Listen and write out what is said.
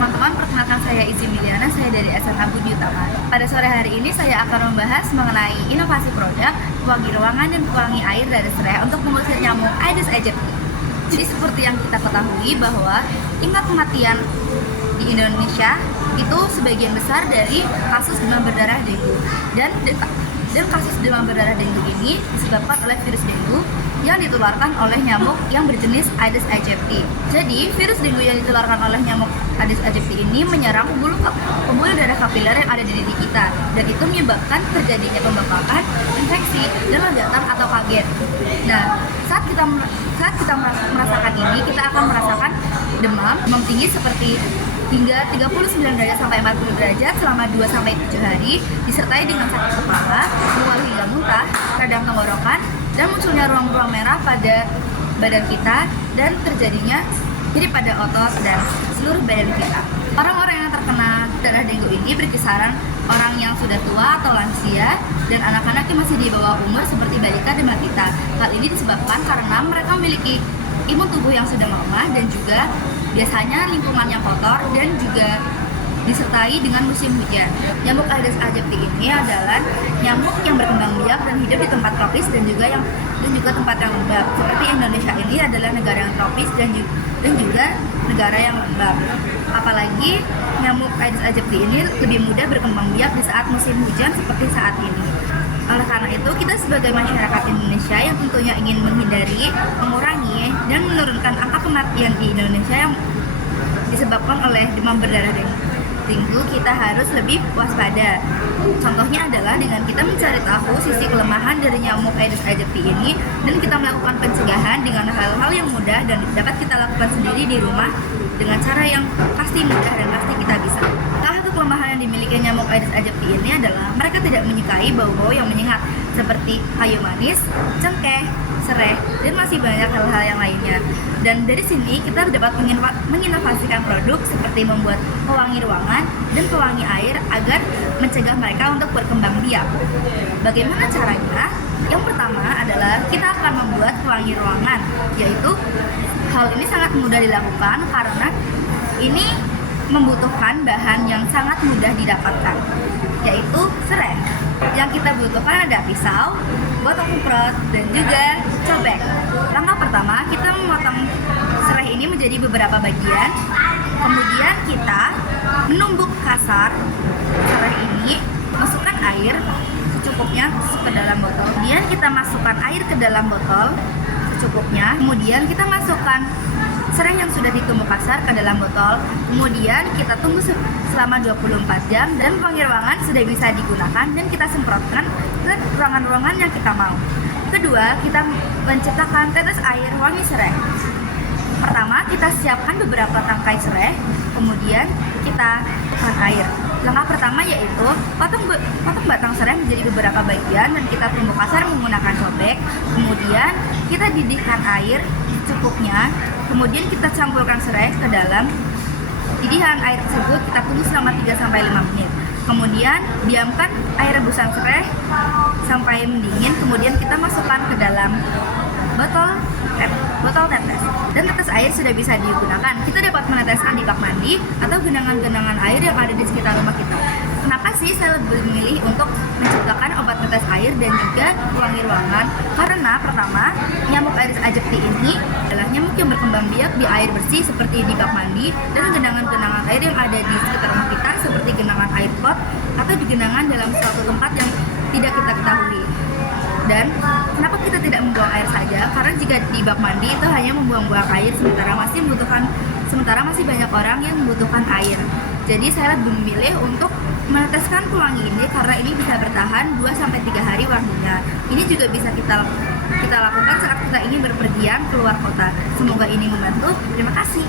teman-teman, perkenalkan saya Izzy Miliana, saya dari SMA Budi Utama. Pada sore hari ini saya akan membahas mengenai inovasi produk pewangi ruangan dan pewangi air dari serai untuk mengusir nyamuk Aedes aegypti. Jadi seperti yang kita ketahui bahwa tingkat kematian di Indonesia itu sebagian besar dari kasus demam berdarah dengue dan kasus demam berdarah dengue ini disebabkan oleh virus dengue yang ditularkan oleh nyamuk yang berjenis Aedes aegypti. Jadi, virus dengue yang ditularkan oleh nyamuk Aedes aegypti ini menyerang pembuluh darah kapiler yang ada di diri kita, dan itu menyebabkan terjadinya pembengkakan, infeksi, dan legatan atau kaget. Nah, saat kita merasakan ini, kita akan merasakan demam tinggi seperti hingga 39 derajat sampai 40 derajat selama 2-7 hari, disertai dengan sakit kepala, mual hingga muntah, radang tenggorokan, dan munculnya ruang-ruang merah pada badan kita dan terjadinya nyeri pada otot dan seluruh badan kita. Orang-orang yang terkena darah dengue ini berkisaran orang yang sudah tua atau lansia dan anak-anak yang masih di bawah umur seperti balita dan balita. Hal ini disebabkan karena mereka memiliki imun tubuh yang sudah lemah dan juga biasanya lingkungan yang kotor dan juga disertai dengan musim hujan. Nyamuk Aedes aegypti ini adalah nyamuk yang berkembang biak dan hidup di tempat tropis dan juga tempat yang lembab. Seperti Indonesia ini adalah negara yang tropis dan juga negara yang lembab. Apalagi nyamuk Aedes aegypti ini lebih mudah berkembang biak di saat musim hujan seperti saat ini. Oleh karena itu, kita sebagai masyarakat Indonesia yang tentunya ingin menghindari, mengurangi, dan menurunkan angka kematian di Indonesia yang disebabkan oleh demam berdarah dengue, kita harus lebih waspada. Contohnya adalah dengan kita mencari tahu sisi kelemahan dari nyamuk Aedes aegypti ini dan kita melakukan pencegahan dengan hal-hal yang mudah dan dapat kita lakukan sendiri di rumah dengan cara yang pasti mudah dan pasti kita bisa. Salah satu kelemahan yang dimiliki nyamuk Aedes aegypti ini adalah mereka tidak menyukai bau-bau yang menyengat seperti kayu manis, cengkeh, serai, dan masih banyak hal-hal yang lainnya. Dan dari sini kita dapat menginovasikan produk seperti membuat pewangi ruangan dan pewangi air agar mencegah mereka untuk berkembang biak. Bagaimana caranya? Yang pertama adalah kita akan membuat pewangi ruangan, yaitu hal ini sangat mudah dilakukan karena ini membutuhkan bahan yang sangat mudah didapatkan, yaitu serai. Yang kita butuhkan ada pisau, botol semprot, dan juga cobek. Langkah pertama, kita memotong serai ini menjadi beberapa bagian. Kemudian kita menumbuk kasar serai ini, masukkan air secukupnya ke dalam botol. Kemudian kita masukkan air ke dalam botol secukupnya. Kemudian kita masukkan serai yang sudah ditumbuk kasar ke dalam botol. Kemudian kita tunggu selama 24 jam dan pewangi ruangan sudah bisa digunakan dan kita semprotkan ke ruangan-ruangan yang kita mau. Kedua, kita menciptakan tetes air wangi serai. Pertama, kita siapkan beberapa tangkai serai, kemudian kita tuangkan air. Langkah pertama yaitu potong batang serai menjadi beberapa bagian dan kita tumbuk kasar menggunakan cobek. Kemudian kita didihkan air secukupnya. Kemudian kita campurkan serai ke dalam didihan air tersebut, kita tunggu selama 3-5 menit. Kemudian diamkan air rebusan serai sampai mendingin. Kemudian kita masukkan ke dalam botol tetes. Dan tetes air sudah bisa digunakan. Kita dapat meneteskan di bak mandi atau genangan-genangan air yang ada di sekitar rumah kita. Kenapa sih saya lebih memilih untuk menciptakan obat tetes air dan juga pewangi ruangan? Karena pertama, nyamuk Aedes aegypti ini adalah nyamuk yang berkembang biak di air bersih seperti di bak mandi dan genangan-genangan air yang ada di sekitar rumah kita seperti genangan air pot atau di genangan dalam suatu tempat yang tidak kita ketahui. Dan kenapa kita tidak membuang air saja? Karena jika di bak mandi itu hanya membuang-buang air sementara masih banyak orang yang membutuhkan air. Jadi saya lebih memilih untuk meneteskan pewangi ini karena ini bisa bertahan 2-3 hari wanginya. Ini juga bisa kita lakukan saat kita ingin berpergian keluar kota. Semoga ini membantu. Terima kasih.